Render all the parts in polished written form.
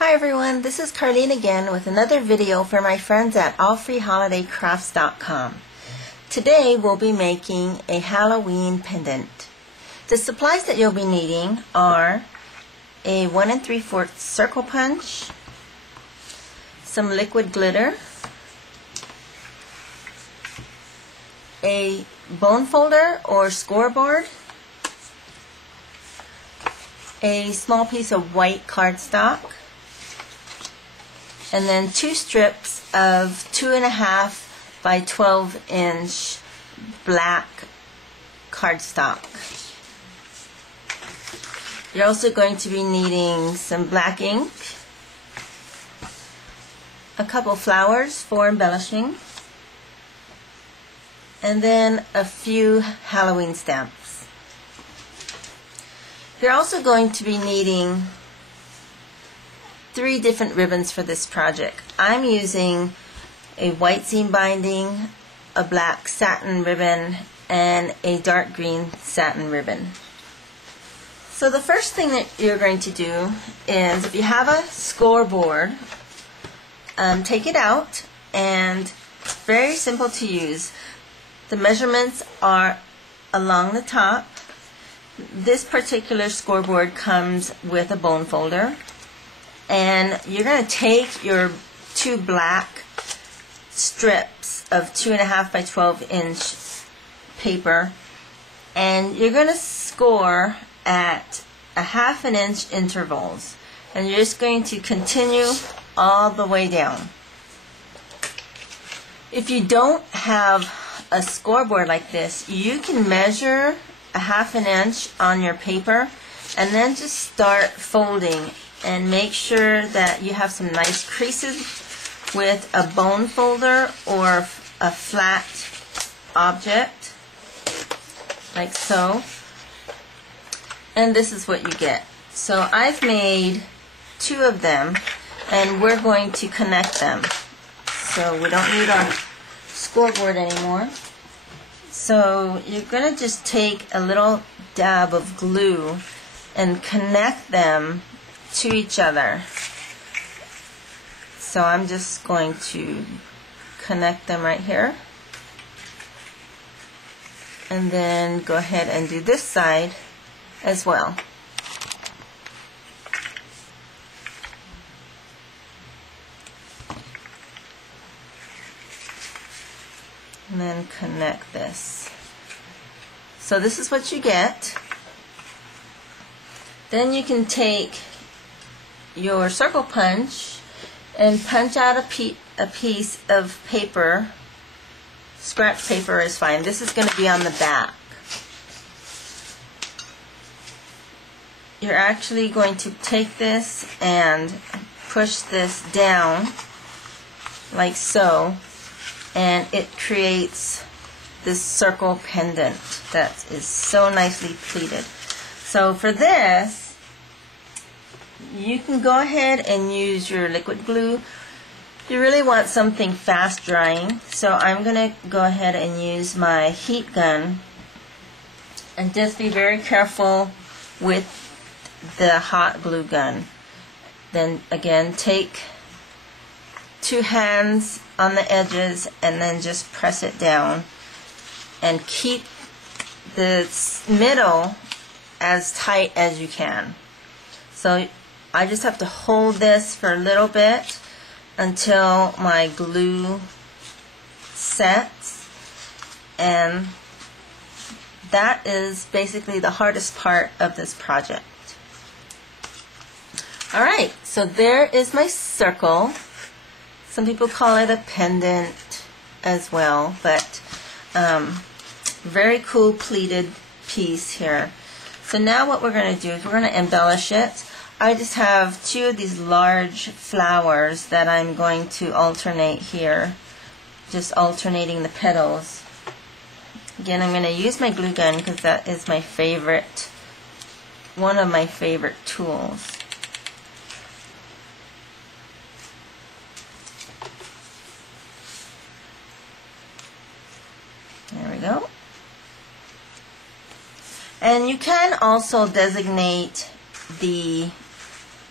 Hi everyone, this is Carlene again with another video for my friends at allfreeholidaycrafts.com. Today we'll be making a Halloween pendant. The supplies that you'll be needing are a 1 3/4 circle punch, some liquid glitter, a bone folder or scoreboard, a small piece of white cardstock, and then 2 strips of 2.5 by 12-inch black cardstock. You're also going to be needing some black ink, a couple flowers for embellishing, and then a few Halloween stamps. You're also going to be needing 3 different ribbons for this project. I'm using a white seam binding, a black satin ribbon, and a dark green satin ribbon. So the first thing that you're going to do is, if you have a scoreboard, take it out, and very simple to use. The measurements are along the top. This particular scoreboard comes with a bone folder. And you're going to take your 2 black strips of 2.5 by 12-inch paper, and you're going to score at a 1/2 inch intervals, and you're just going to continue all the way down. If you don't have a scoreboard like this, you can measure a 1/2 inch on your paper and then just start folding, and make sure that you have some nice creases with a bone folder or a flat object, like so. And this is what you get. So I've made 2 of them, and we're going to connect them. So we don't need our scoreboard anymore. So you're going to just take a little dab of glue and connect them to each other. So I'm just going to connect them right here, and then go ahead and do this side as well. And then connect this. So this is what you get. Then you can take your circle punch and punch out a piece of paper. Scratch paper is fine. This is going to be on the back. You're actually going to take this and push this down like so, and it creates this circle pendant that is so nicely pleated. So for this, you can go ahead and use your liquid glue. You really want something fast drying, so I'm going to go ahead and use my heat gun, and just be very careful with the hot glue gun. Then again, take 2 hands on the edges and then just press it down, and keep the middle as tight as you can. So I just have to hold this for a little bit until my glue sets, and that is basically the hardest part of this project. Alright, so there is my circle. Some people call it a pendant as well, but very cool pleated piece here. So now what we're going to do is we're going to embellish it. I just have 2 of these large flowers that I'm going to alternate here, just alternating the petals. Again, I'm going to use my glue gun because that is my favorite, one of my favorite tools. There we go. And you can also designate the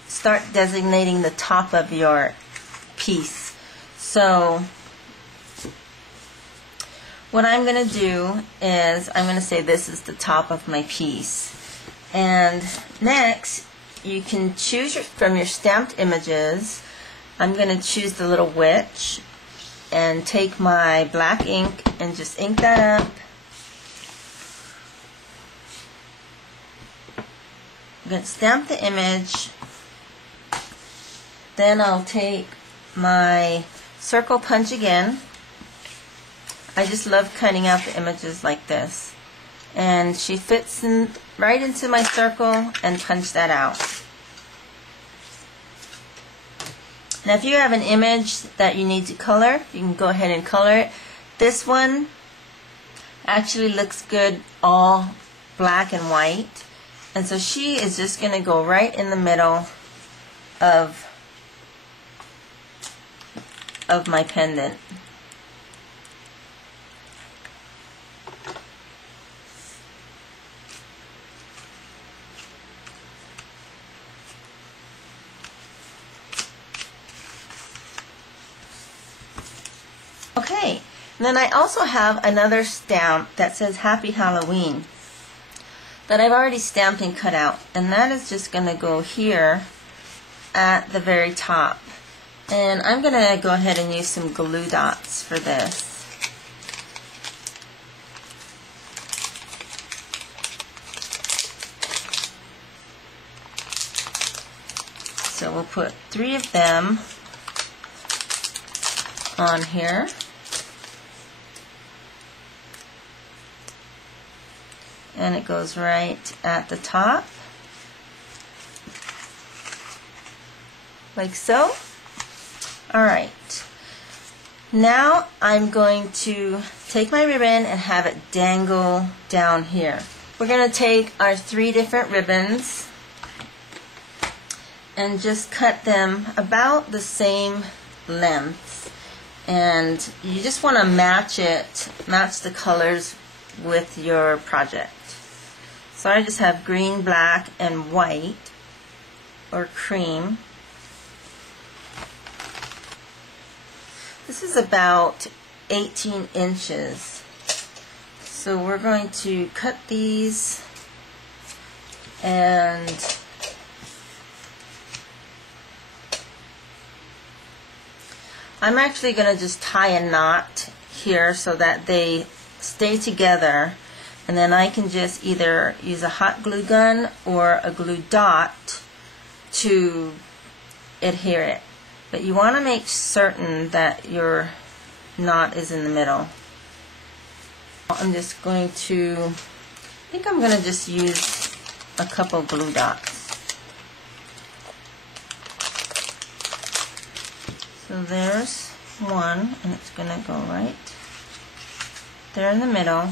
start designating the top of your piece. So what I'm going to do is I'm going to say this is the top of my piece. And next, you can choose from your stamped images. I'm going to choose the little witch and take my black ink and just ink that up. I'm going to stamp the image. Then I'll take my circle punch again. I just love cutting out the images like this. And she fits in right into my circle and punch that out. Now if you have an image that you need to color, you can go ahead and color it. This one actually looks good all black and white. And so she is just going to go right in the middle of my pendant. Okay, and then I also have another stamp that says Happy Halloween that I've already stamped and cut out, and that is just going to go here at the very top. And I'm going to go ahead and use some glue dots for this. So we'll put 3 of them on here. And it goes right at the top, like so. Alright, now I'm going to take my ribbon and have it dangle down here. We're going to take our 3 different ribbons and just cut them about the same length. And you just want to match the colors with your project. So I just have green, black, and white, or cream. This is about 18 inches. So we're going to cut these, and I'm actually going to just tie a knot here so that they stay together, and then I can just either use a hot glue gun or a glue dot to adhere it. But you want to make certain that your knot is in the middle. I'm just going to, I think I'm going to just use a couple glue dots. So there's one, and it's going to go right there in the middle.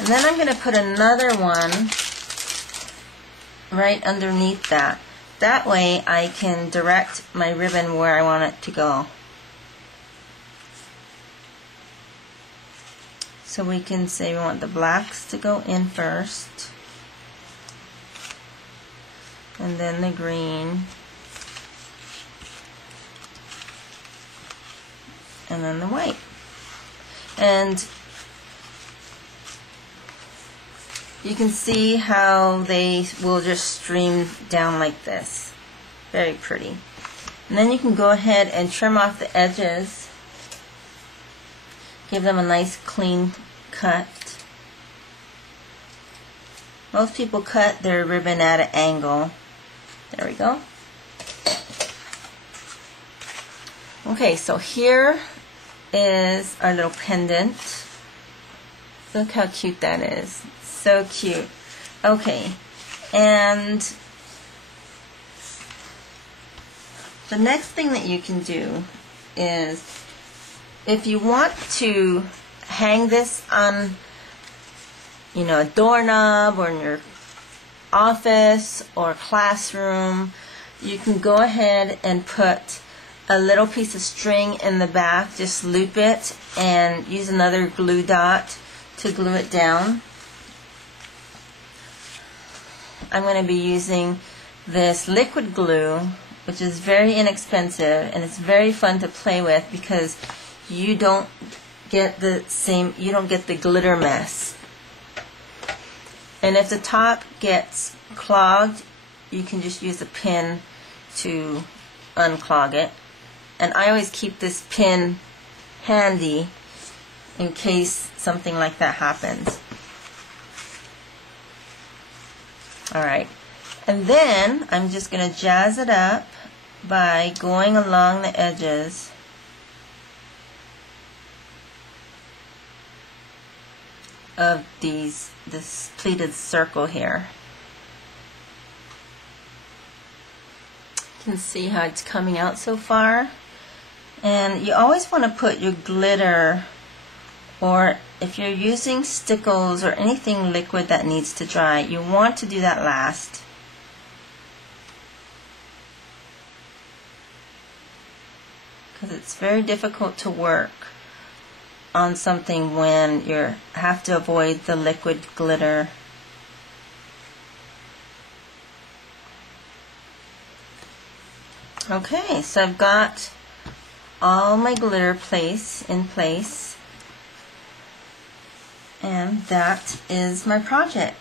And then I'm going to put another one right underneath that. That way I can direct my ribbon where I want it to go. So we can say we want the blacks to go in first, and then the green, and then the white. And you can see how they will just stream down like this. Very pretty. And then you can go ahead and trim off the edges. Give them a nice clean cut. Most people cut their ribbon at an angle. There we go. Okay, so here is our little pendant. Look how cute that is. So cute. Okay, and the next thing that you can do is, if you want to hang this on, you know, a doorknob or in your office or classroom, you can go ahead and put a little piece of string in the back, just loop it and use another glue dot to glue it down. I'm going to be using this liquid glue, which is very inexpensive and it's very fun to play with because you don't get the glitter mess. And if the top gets clogged, you can just use a pin to unclog it. And I always keep this pin handy in case something like that happens. Alright, and then I'm just going to jazz it up by going along the edges of this pleated circle here. You can see how it's coming out so far. And you always want to put your glitter, or if you're using stickles or anything liquid that needs to dry, you want to do that last. Because it's very difficult to work on something when you have to avoid the liquid glitter. Okay, so I've got all my glitter in place, and that is my project.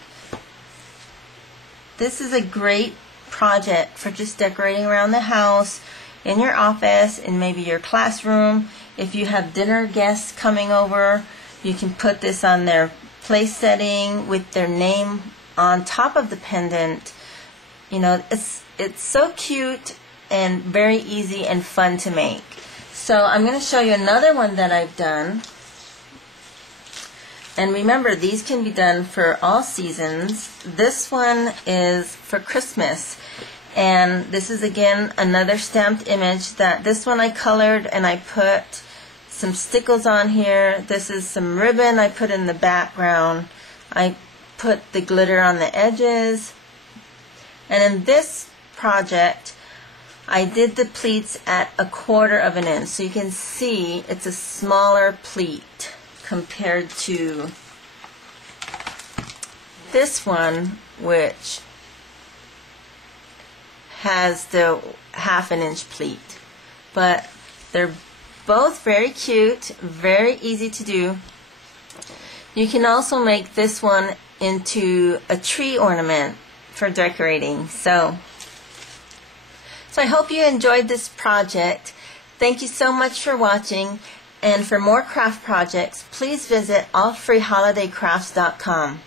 This is a great project for just decorating around the house, in your office, in maybe your classroom. If you have dinner guests coming over, you can put this on their place setting with their name on top of the pendant. You know, it's so cute and very easy and fun to make. So I'm going to show you another one that I've done. And remember, these can be done for all seasons. This one is for Christmas. And this is again another stamped image. This one I colored and I put some stickles on here. This is some ribbon I put in the background. I put the glitter on the edges. And in this project, I did the pleats at 1/4 of an inch. So you can see it's a smaller pleat compared to this one, which has the 1/2 inch pleat. But they're both very cute, very easy to do. You can also make this one into a tree ornament for decorating. So I hope you enjoyed this project. Thank you so much for watching, and for more craft projects, please visit allfreeholidaycrafts.com.